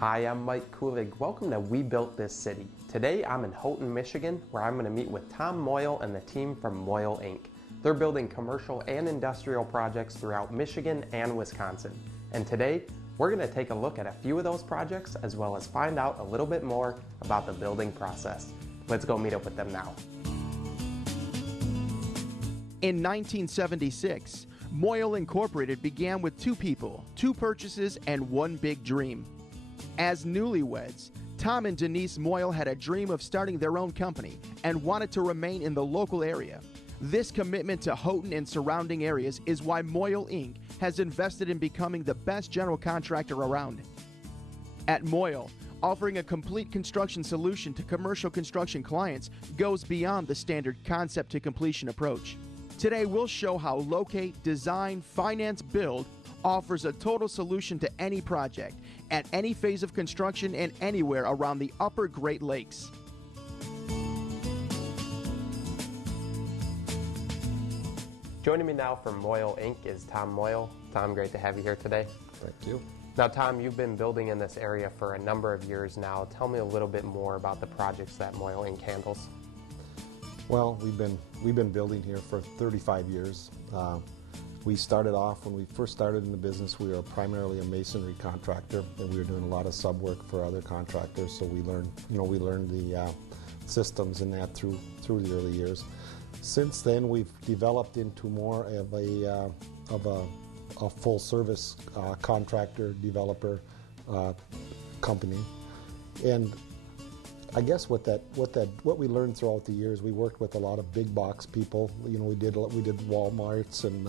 Hi, I'm Mike Kulig. Welcome to We Built This City. Today I'm in Houghton, Michigan, where I'm going to meet with Tom Moyle and the team from Moyle Inc. They're building commercial and industrial projects throughout Michigan and Wisconsin. And today we're going to take a look at a few of those projects as well as find out a little bit more about the building process. Let's go meet up with them now. In 1976, Moyle Incorporated began with two people, two purchases, and one big dream. As newlyweds, Tom and Denise Moyle had a dream of starting their own company and wanted to remain in the local area. This commitment to Houghton and surrounding areas is why Moyle Inc. has invested in becoming the best general contractor around. At Moyle, offering a complete construction solution to commercial construction clients goes beyond the standard concept to completion approach. Today we'll show how locate, design, finance, build offers a total solution to any project, at any phase of construction and anywhere around the upper Great Lakes. Joining me now from Moyle Inc. is Tom Moyle. Tom, great to have you here today. Thank you. Now, Tom, you've been building in this area for a number of years now. Tell me a little bit more about the projects that Moyle Inc. handles. Well, we've been building here for 35 years. We started off, when we first started in the business, we were primarily a masonry contractor, and we were doing a lot of sub work for other contractors. So we learned the systems in that through the early years. Since then, we've developed into more of a full service contractor developer company, and I guess what we learned throughout the years, we worked with a lot of big box people. You know, we did Walmarts and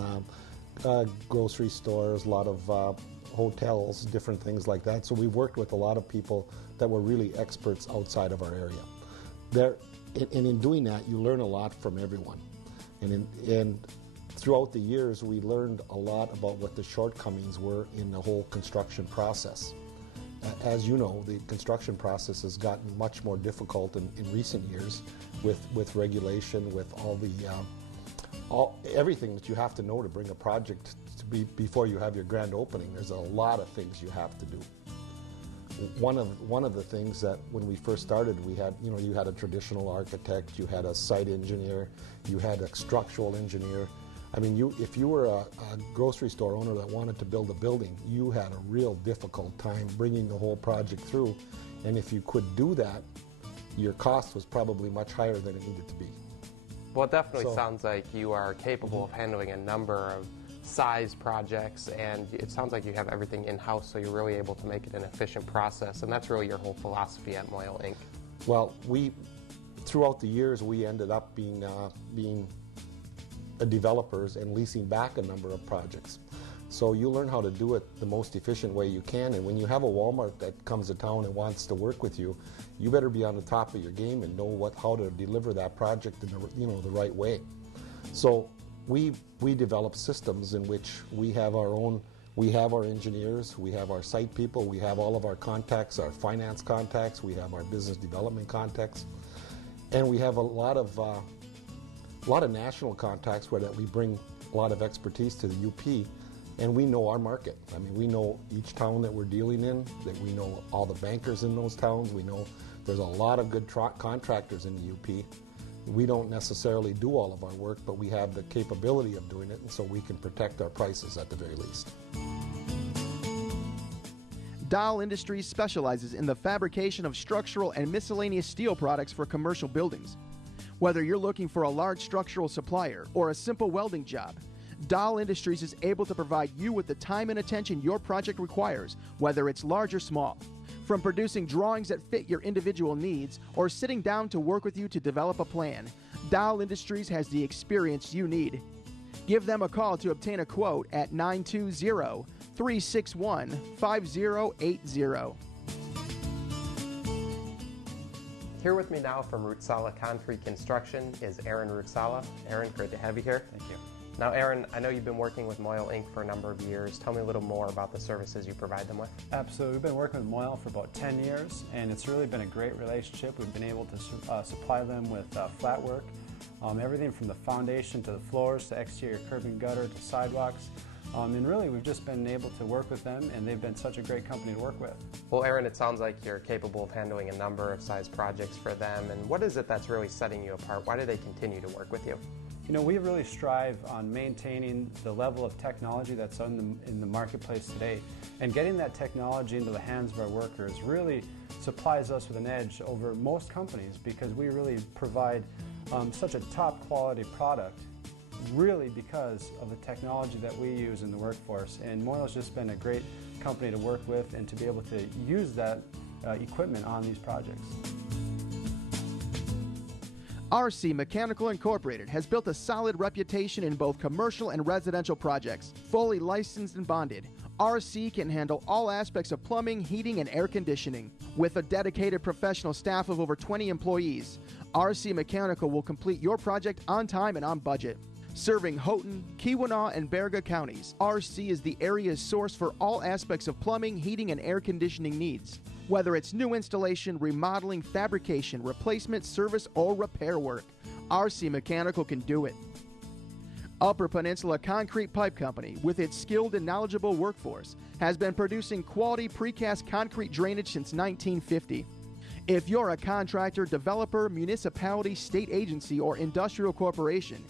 grocery stores, a lot of hotels, different things like that. So we worked with a lot of people that were really experts outside of our area. And in doing that, you learn a lot from everyone. And throughout the years, we learned a lot about what the shortcomings were in the whole construction process. As you know, the construction process has gotten much more difficult in recent years with regulation, with everything that you have to know to bring a project to be before you have your grand opening. There's a lot of things you have to do. One of the things that when we first started, we had, you had a traditional architect, you had a site engineer, you had a structural engineer. I mean, if you were a grocery store owner that wanted to build a building, you had a real difficult time bringing the whole project through. And if you could do that, your cost was probably much higher than it needed to be. Well, it definitely sounds like you are capable of handling a number of size projects, and it sounds like you have everything in-house, so you're really able to make it an efficient process, and that's really your whole philosophy at Moyle Inc. Well, throughout the years, we ended up being developers and leasing back a number of projects. So you learn how to do it the most efficient way you can, and when you have a Walmart that comes to town and wants to work with you, you better be on the top of your game and know how to deliver that project in the right way. So we develop systems in which we have our engineers, we have our site people, we have all of our contacts, our finance contacts, we have our business development contacts, and we have a lot of national contacts where that we bring a lot of expertise to the UP, and we know our market. I mean, we know each town that we're dealing in, that we know all the bankers in those towns, we know there's a lot of good contractors in the UP. We don't necessarily do all of our work, but we have the capability of doing it, and so we can protect our prices at the very least. Dahl Industries specializes in the fabrication of structural and miscellaneous steel products for commercial buildings. Whether you're looking for a large structural supplier or a simple welding job, Dahl Industries is able to provide you with the time and attention your project requires, whether it's large or small. From producing drawings that fit your individual needs or sitting down to work with you to develop a plan, Dahl Industries has the experience you need. Give them a call to obtain a quote at 920-361-5080. Here with me now from Rutsala Concrete Construction is Aaron Rutsala. Aaron, great to have you here. Thank you. Now, Aaron, I know you've been working with Moyle Inc. for a number of years. Tell me a little more about the services you provide them with. Absolutely. We've been working with Moyle for about 10 years, and it's really been a great relationship. We've been able to supply them with flat work, everything from the foundation to the floors to exterior curb and gutter to sidewalks. And really, we've just been able to work with them, and they've been such a great company to work with. Well, Aaron, it sounds like you're capable of handling a number of size projects for them. And what is it that's really setting you apart? Why do they continue to work with you? You know, we really strive on maintaining the level of technology that's in the marketplace today. And getting that technology into the hands of our workers really supplies us with an edge over most companies, because we really provide such a top quality product, really because of the technology that we use in the workforce. And Moyle's just been a great company to work with and to be able to use that equipment on these projects. RC Mechanical Incorporated has built a solid reputation in both commercial and residential projects. Fully licensed and bonded, RC can handle all aspects of plumbing, heating, and air conditioning. With a dedicated professional staff of over 20 employees, RC Mechanical will complete your project on time and on budget. Serving Houghton, Keweenaw, and Baraga counties, RC is the area's source for all aspects of plumbing, heating, and air conditioning needs. Whether it's new installation, remodeling, fabrication, replacement, service, or repair work, RC Mechanical can do it. Upper Peninsula Concrete Pipe Company, with its skilled and knowledgeable workforce, has been producing quality precast concrete drainage since 1950. If you're a contractor, developer, municipality, state agency, or industrial corporation,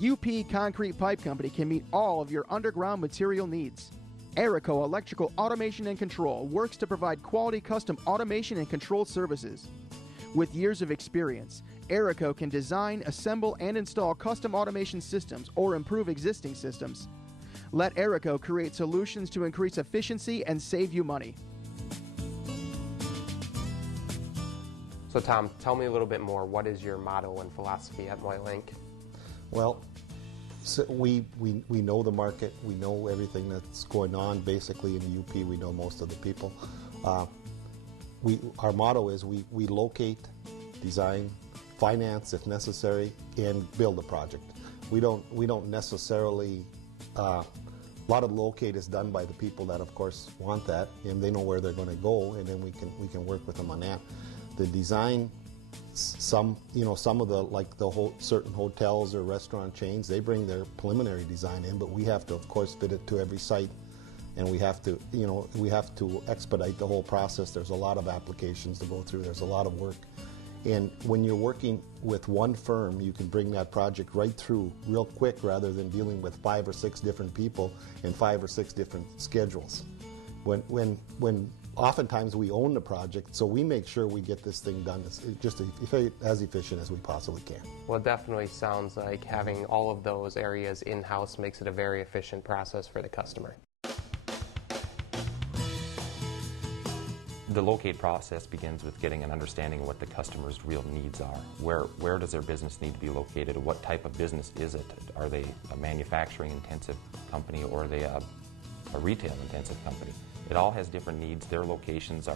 UP Concrete Pipe Company can meet all of your underground material needs. Aereco Electrical Automation and Control works to provide quality custom automation and control services. With years of experience, Aereco can design, assemble, and install custom automation systems or improve existing systems. Let Aereco create solutions to increase efficiency and save you money. So Tom, tell me a little bit more. What is your motto and philosophy at Moyle Inc.? Well, so we know the market. We know everything that's going on. Basically, in the UP, we know most of the people. Our motto is we locate, design, finance if necessary, and build a project. We don't necessarily. A lot of locate is done by the people that, of course, want that, and they know where they're going to go, and then we can work with them on that. The design. Some of the certain hotels or restaurant chains, they bring their preliminary design in, but we have to, of course, fit it to every site, and we have to expedite the whole process. There's a lot of applications to go through. There's a lot of work, and when you're working with one firm, you can bring that project right through real quick, rather than dealing with 5 or 6 different people and 5 or 6 different schedules. When oftentimes we own the project, so we make sure we get this thing done as efficient as we possibly can. Well, it definitely sounds like having all of those areas in-house makes it a very efficient process for the customer. The locate process begins with getting an understanding of what the customer's real needs are. Where does their business need to be located? What type of business is it? Are they a manufacturing-intensive company, or are they a retail-intensive company? It all has different needs. Their locations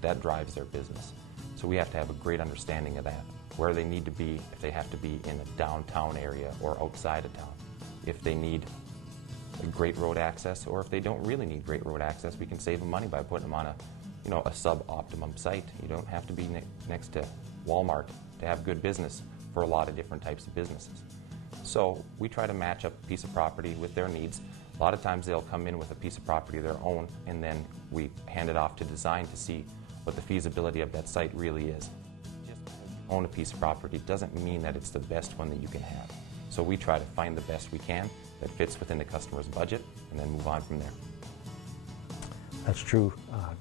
that drives their business. So we have to have a great understanding of that, where they need to be, if they have to be in a downtown area or outside of town, if they need a great road access, or if they don't really need great road access, we can save them money by putting them on a sub-optimum site. You don't have to be next to Walmart to have good business for a lot of different types of businesses. So we try to match up a piece of property with their needs. A lot of times they'll come in with a piece of property of their own, and then we hand it off to design to see what the feasibility of that site really is. Just own a piece of property doesn't mean that it's the best one that you can have. So we try to find the best we can that fits within the customer's budget, and then move on from there. That's true.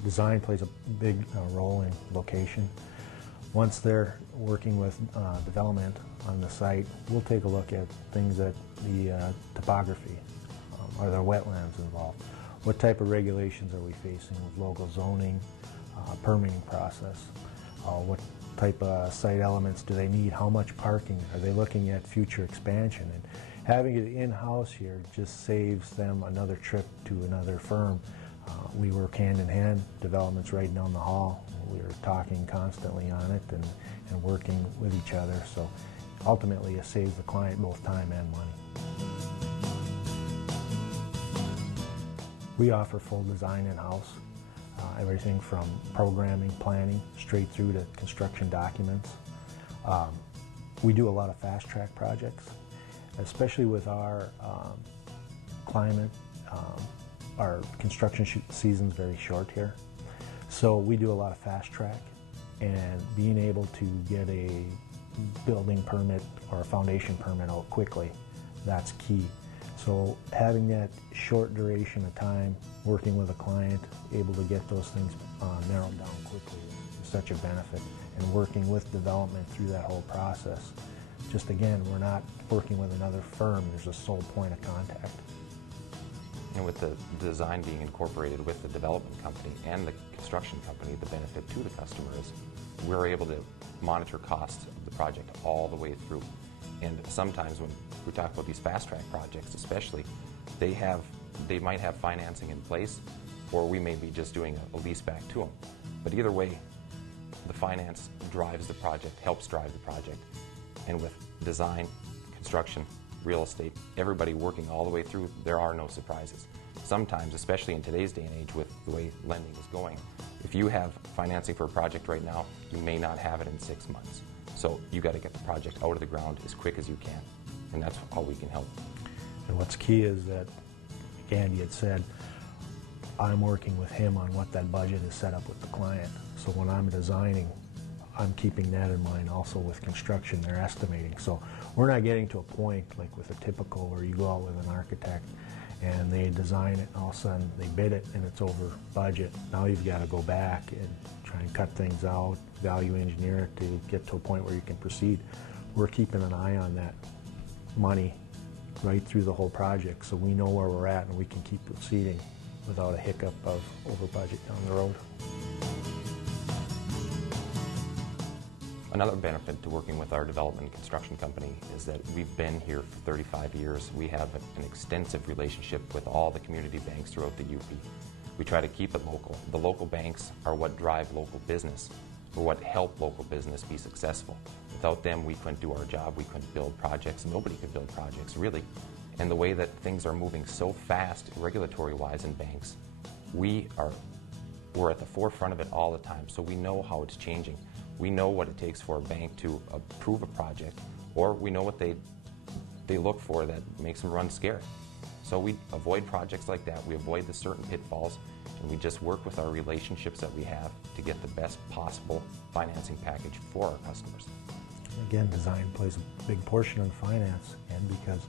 Design plays a big role in location. Once they're working with development on the site, we'll take a look at things at the topography. Are there wetlands involved? What type of regulations are we facing with local zoning, permitting process? What type of site elements do they need? How much parking? Are they looking at future expansion? And having it in-house here just saves them another trip to another firm. We work hand in hand. Development's right down the hall. We're talking constantly on it and working with each other. So ultimately it saves the client both time and money. We offer full design in-house, everything from programming, planning, straight through to construction documents. We do a lot of fast-track projects, especially with our climate. our construction season's very short here. So we do a lot of fast track, and being able to get a building permit or a foundation permit out quickly, that's key. So having that short duration of time, working with a client, able to get those things narrowed down quickly is such a benefit. And working with development through that whole process. Just again, we're not working with another firm, there's a sole point of contact. And with the design being incorporated with the development company and the construction company, the benefit to the customer is we're able to monitor costs of the project all the way through. And sometimes when we talk about these fast track projects especially, they might have financing in place, or we may be just doing a lease back to them. But either way, the finance drives the project, helps drive the project. And with design, construction, real estate, everybody working all the way through, there are no surprises. Sometimes, especially in today's day and age with the way lending is going, if you have financing for a project right now, you may not have it in 6 months. So you got to get the project out of the ground as quick as you can. And that's how we can help. And what's key is that, like Andy had said, I'm working with him on what that budget is set up with the client. So when I'm designing, I'm keeping that in mind also with construction, they're estimating. So we're not getting to a point like with a typical where you go out with an architect and they design it and all of a sudden they bid it and it's over budget. Now you've got to go back and try and cut things out, value engineer it to get to a point where you can proceed. We're keeping an eye on that money right through the whole project so we know where we're at and we can keep proceeding without a hiccup of over budget down the road. Another benefit to working with our development and construction company is that we've been here for 35 years. We have an extensive relationship with all the community banks throughout the UP. We try to keep it local. The local banks are what drive local business, or what help local business be successful. Without them, we couldn't do our job. We couldn't build projects. Nobody could build projects, really. And the way that things are moving so fast, regulatory-wise in banks, we're at the forefront of it all the time, so we know how it's changing. We know what it takes for a bank to approve a project, or we know what they look for that makes them run scared. So we avoid projects like that. We avoid the certain pitfalls, and we just work with our relationships that we have to get the best possible financing package for our customers. Again, design plays a big portion in finance, and because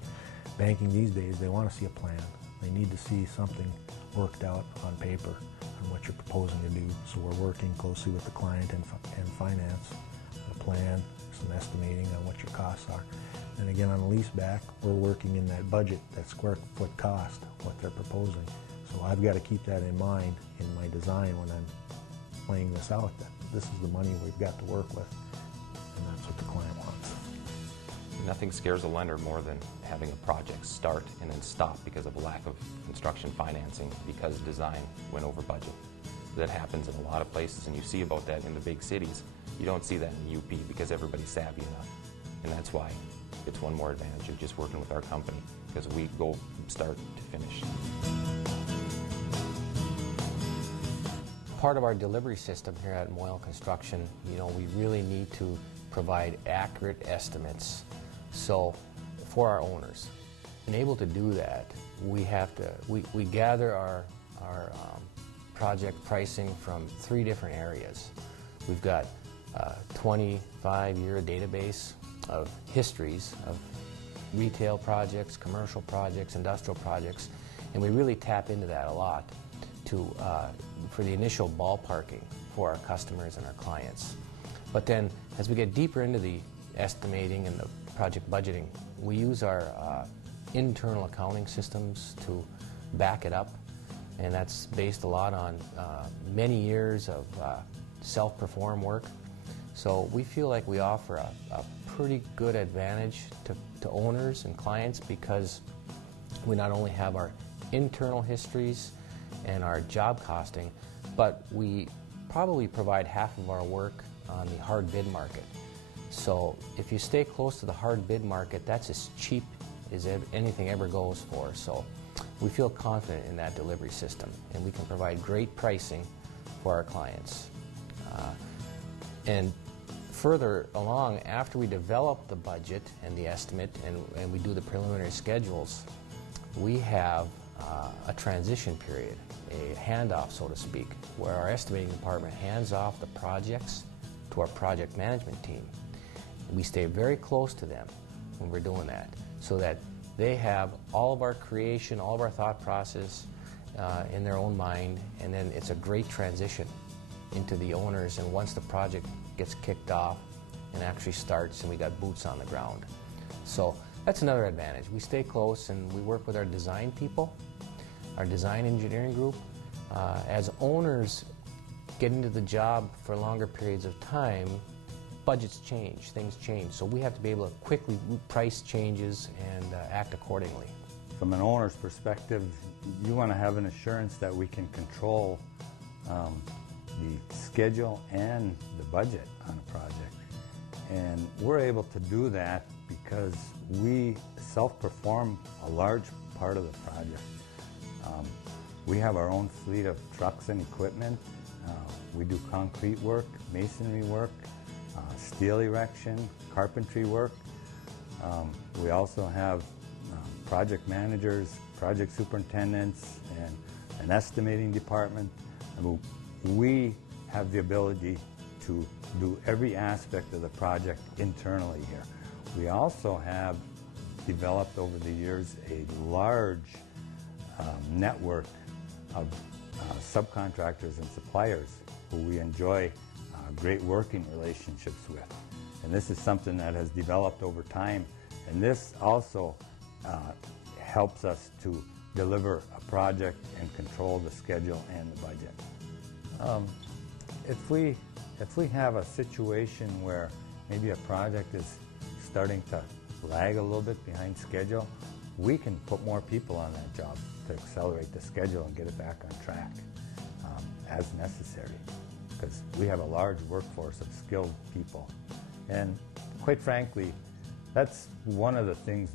banking these days, they want to see a plan. They need to see something worked out on paper on what you're proposing to do. So we're working closely with the client and finance, a plan, some estimating on what your costs are. And again, on a lease back, we're working in that budget, that square foot cost, what they're proposing. So I've got to keep that in mind in my design when I'm laying this out, that this is the money we've got to work with, and that's what the client wants. Nothing scares a lender more than having a project start and then stop because of a lack of construction financing because design went over budget. That happens in a lot of places, and you see about that in the big cities. You don't see that in UP because everybody's savvy enough. And that's why it's one more advantage of just working with our company, because we go from start to finish. Part of our delivery system here at Moyle Construction, we really need to provide accurate estimates for our owners. And able to do that, we gather our project pricing from 3 different areas. We've got a 25-year database of histories of retail projects, commercial projects, industrial projects, and we really tap into that a lot for the initial ballparking for our customers and our clients. But then, as we get deeper into the estimating and the project budgeting, we use our internal accounting systems to back it up, and that's based a lot on many years of self-perform work. So we feel like we offer a pretty good advantage to owners and clients because we not only have our internal histories and our job costing, but we probably provide half of our work on the hard bid market. So if you stay close to the hard bid market, that's as cheap as anything ever goes for. So we feel confident in that delivery system, and we can provide great pricing for our clients. And further along, after we develop the budget and the estimate and we do the preliminary schedules, we have a transition period, a handoff, so to speak, where our estimating department hands off the projects to our project management team. We stay very close to them when we're doing that, so that they have all of our creation, all of our thought process in their own mind, and then it's a great transition into the owners, and once the project gets kicked off and actually starts and we got boots on the ground. So that's another advantage. We stay close and we work with our design people, our design engineering group. As owners get into the job for longer periods of time, budgets change, things change. So we have to be able to quickly price changes and act accordingly. From an owner's perspective, you want to have an assurance that we can control the schedule and the budget on a project. And we're able to do that because we self-perform a large part of the project. We have our own fleet of trucks and equipment. We do concrete work, masonry work, steel erection, carpentry work. We also have project managers, project superintendents, and an estimating department. We have the ability to do every aspect of the project internally here. We also have developed over the years a large network of subcontractors and suppliers who we enjoy great working relationships with. And this is something that has developed over time, and this also helps us to deliver a project and control the schedule and the budget. If we have a situation where maybe a project is starting to lag a little bit behind schedule, we can put more people on that job to accelerate the schedule and get it back on track as necessary, because we have a large workforce of skilled people. And quite frankly, that's one of the things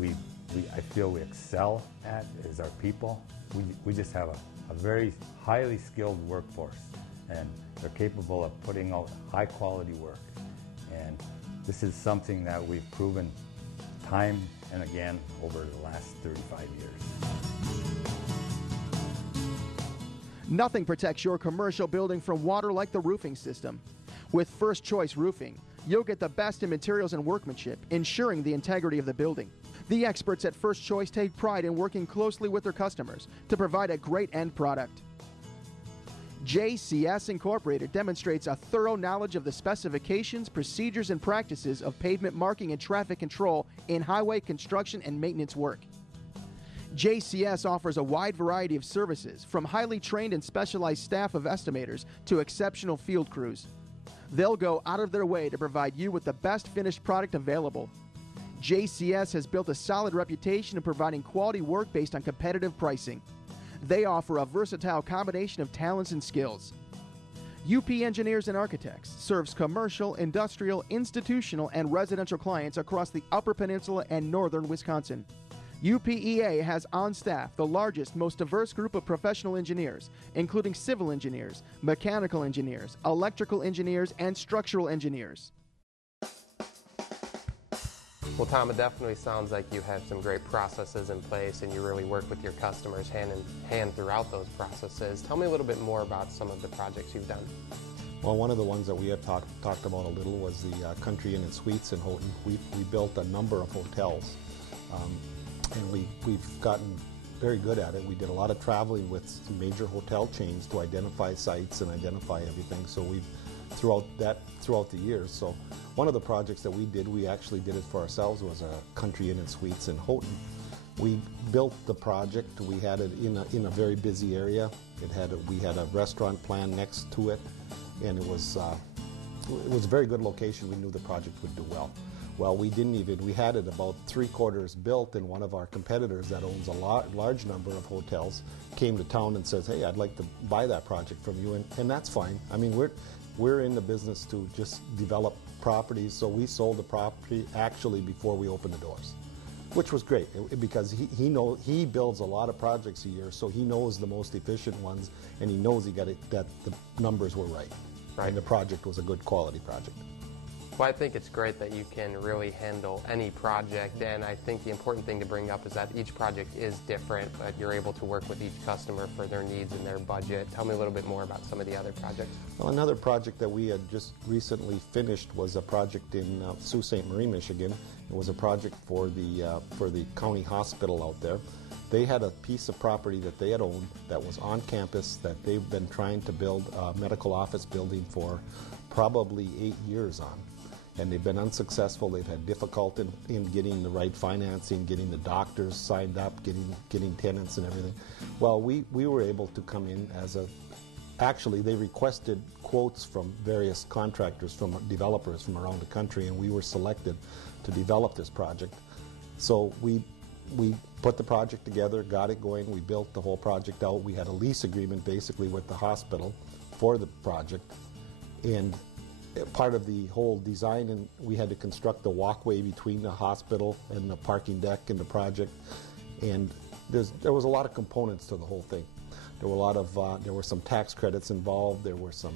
I feel we excel at is our people. We just have a very highly skilled workforce, and they're capable of putting out high quality work. And this is something that we've proven time and again over the last 35 years. Nothing protects your commercial building from water like the roofing system. With First Choice Roofing, you'll get the best in materials and workmanship, ensuring the integrity of the building. The experts at First Choice take pride in working closely with their customers to provide a great end product. JCS Incorporated demonstrates a thorough knowledge of the specifications, procedures, and practices of pavement marking and traffic control in highway construction and maintenance work. JCS offers a wide variety of services, from highly trained and specialized staff of estimators to exceptional field crews. They'll go out of their way to provide you with the best finished product available. JCS has built a solid reputation of providing quality work based on competitive pricing. They offer a versatile combination of talents and skills. UP Engineers and Architects serves commercial, industrial, institutional, and residential clients across the Upper Peninsula and northern Wisconsin. UPEA has on staff the largest, most diverse group of professional engineers, including civil engineers, mechanical engineers, electrical engineers, and structural engineers. Well, Tom, it definitely sounds like you have some great processes in place and you really work with your customers hand in hand throughout those processes. Tell me a little bit more about some of the projects you've done. Well, one of the ones that we had talked about a little was the Country Inn and Suites in Houghton. We built a number of hotels, and we've gotten very good at it. We did a lot of traveling with major hotel chains to identify sites and identify everything. So we've throughout the years. So one of the projects that we actually did it for ourselves, was a Country Inn and Suites in Houghton. We built the project. We had it in a very busy area. We had a restaurant plan next to it, and it was a very good location. We knew the project would do well. Well, we had it about 3/4 built, and one of our competitors that owns a large number of hotels came to town and says, hey, I'd like to buy that project from you, and that's fine. I mean, we're in the business to just develop properties, so we sold the property actually before we opened the doors, which was great because he builds a lot of projects a year, so he knows the most efficient ones, and he knows that the numbers were right, and the project was a good quality project. Well, I think it's great that you can really handle any project, and I think the important thing to bring up is that each project is different, but you're able to work with each customer for their needs and their budget. Tell me a little bit more about some of the other projects. Well, another project that we had just recently finished was a project in Sault Ste. Marie, Michigan. It was a project for the county hospital out there. They had a piece of property that they had owned that was on campus that they've been trying to build a medical office building for probably 8 years on. And they've been unsuccessful. They've had difficulty in getting the right financing, getting the doctors signed up, getting tenants and everything. Well, we were able to come in as a, actually they requested quotes from various contractors, from developers from around the country, and we were selected to develop this project. So we put the project together, got it going, we built the whole project out. We had a lease agreement basically with the hospital for the project, and part of the whole design, and we had to construct the walkway between the hospital and the parking deck in the project, and there was a lot of components to the whole thing. There were some tax credits involved. There were some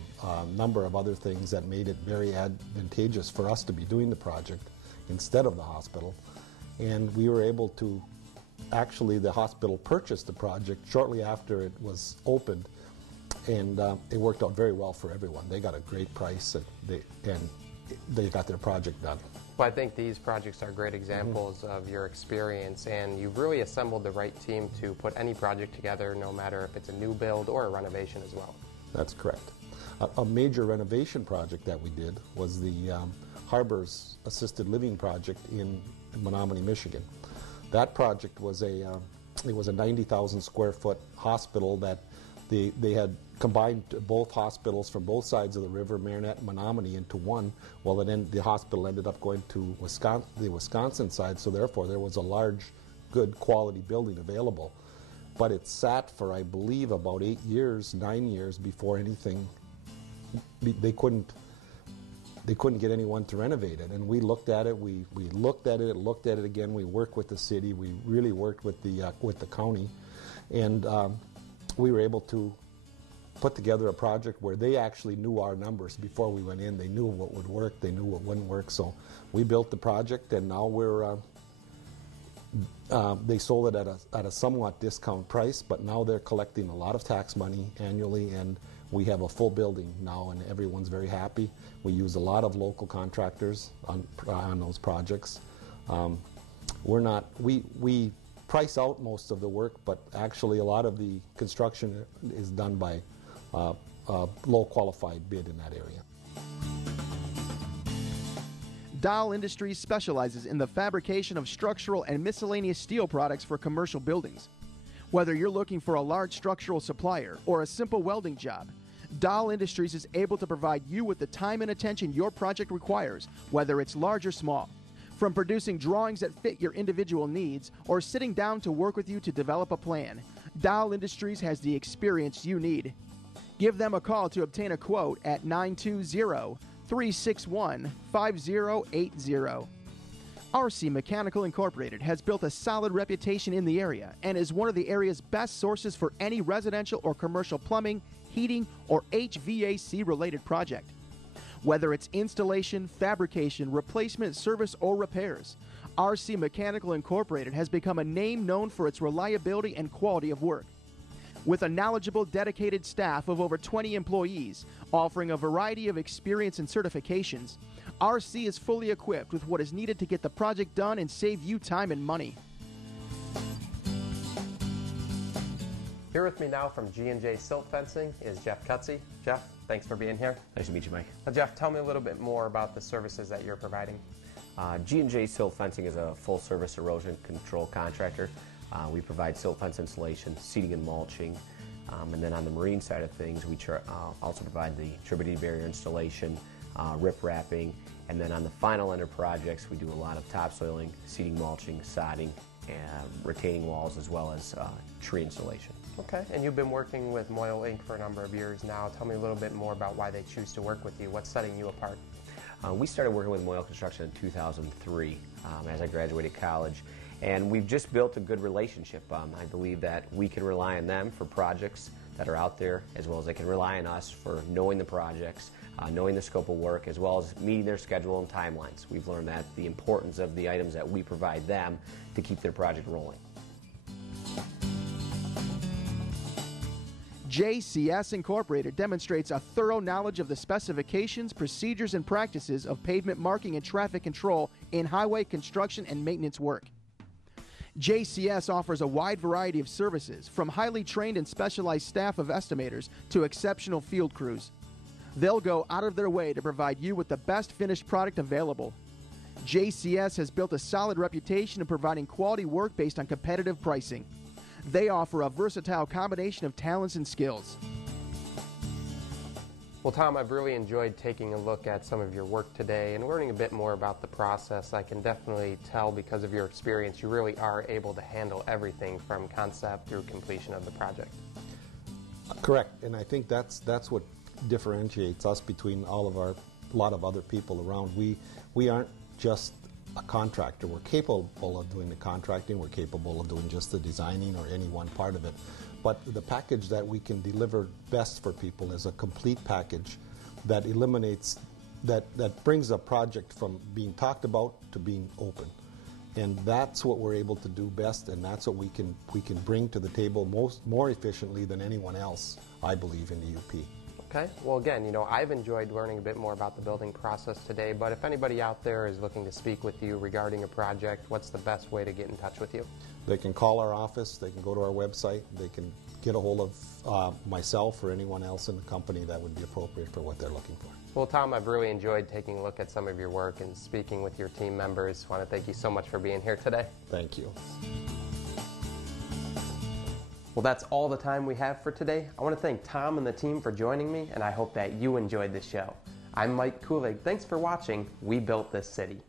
number of other things that made it very advantageous for us to be doing the project instead of the hospital. And we were able to, actually the hospital purchased the project shortly after it was opened, and it worked out very well for everyone. They got a great price, and they got their project done. Well, I think these projects are great examples of your experience, and you've really assembled the right team to put any project together, no matter if it's a new build or a renovation as well. That's correct. A major renovation project that we did was the Harbor's Assisted Living project in Menominee, Michigan. That project was it was a 90,000 square foot hospital that they had combined both hospitals from both sides of the river, Marinette and Menominee, into one. Well, then the hospital ended up going to the Wisconsin side, so therefore there was a large, good quality building available. But it sat for, I believe, about 8 years, 9 years before anything. They couldn't get anyone to renovate it, and we looked at it. We looked at it again. We worked with the city. We really worked with the county, and we were able to put together a project where they actually knew our numbers before we went in. They knew what would work, they knew what wouldn't work. So we built the project, and now they sold it at a somewhat discount price, but now they're collecting a lot of tax money annually, and we have a full building now, and everyone's very happy. We use a lot of local contractors on those projects. We price out most of the work, but actually a lot of the construction is done by a low qualified bid in that area. Dahl Industries specializes in the fabrication of structural and miscellaneous steel products for commercial buildings. Whether you're looking for a large structural supplier or a simple welding job, Dahl Industries is able to provide you with the time and attention your project requires, whether it's large or small. From producing drawings that fit your individual needs or sitting down to work with you to develop a plan, Dahl Industries has the experience you need. Give them a call to obtain a quote at 920-361-5080. RC Mechanical Incorporated has built a solid reputation in the area and is one of the area's best sources for any residential or commercial plumbing, heating, or HVAC-related project. Whether it's installation, fabrication, replacement, service, or repairs, RC Mechanical Incorporated has become a name known for its reliability and quality of work. With a knowledgeable, dedicated staff of over 20 employees, offering a variety of experience and certifications, RC is fully equipped with what is needed to get the project done and save you time and money. Here with me now from G&J Silt Fencing is Jeff Cutsey. Jeff, thanks for being here. Nice to meet you, Mike. Now, Jeff, tell me a little bit more about the services that you're providing. G&J Silt Fencing is a full-service erosion control contractor. We provide silt fence installation, seeding and mulching, and then on the marine side of things, we also provide the turbidity barrier installation, rip wrapping, and then on the final end of projects, we do a lot of topsoiling, seeding, mulching, sodding, and retaining walls, as well as tree installation. Okay, and you've been working with Moyle Inc. for a number of years now. Tell me a little bit more about why they choose to work with you. What's setting you apart? We started working with Moyle Construction in 2003 as I graduated college, and we've just built a good relationship. I believe that we can rely on them for projects that are out there, as well as they can rely on us for knowing the projects, knowing the scope of work, as well as meeting their schedule and timelines. We've learned that the importance of the items that we provide them to keep their project rolling. JCS Incorporated demonstrates a thorough knowledge of the specifications, procedures, and practices of pavement marking and traffic control in highway construction and maintenance work. JCS offers a wide variety of services, from highly trained and specialized staff of estimators to exceptional field crews. They'll go out of their way to provide you with the best finished product available. JCS has built a solid reputation in providing quality work based on competitive pricing. They offer a versatile combination of talents and skills. Well, Tom, I've really enjoyed taking a look at some of your work today and learning a bit more about the process. I can definitely tell, because of your experience, you really are able to handle everything from concept through completion of the project. Correct, and I think that's what differentiates us between a lot of other people around. We aren't just a contractor. We're capable of doing the contracting, we're capable of doing just the designing or any one part of it. But the package that we can deliver best for people is a complete package that eliminates, that brings a project from being talked about to being open. And that's what we're able to do best, and that's what we can bring to the table more efficiently than anyone else, I believe, in the UP. Okay, well again, I've enjoyed learning a bit more about the building process today, but if anybody out there is looking to speak with you regarding a project, what's the best way to get in touch with you? They can call our office, they can go to our website, they can get a hold of myself or anyone else in the company that would be appropriate for what they're looking for. Well, Tom, I've really enjoyed taking a look at some of your work and speaking with your team members. I want to thank you so much for being here today. Thank you. Well, that's all the time we have for today. I want to thank Tom and the team for joining me, and I hope that you enjoyed the show. I'm Mike Kulig. Thanks for watching We Built This City.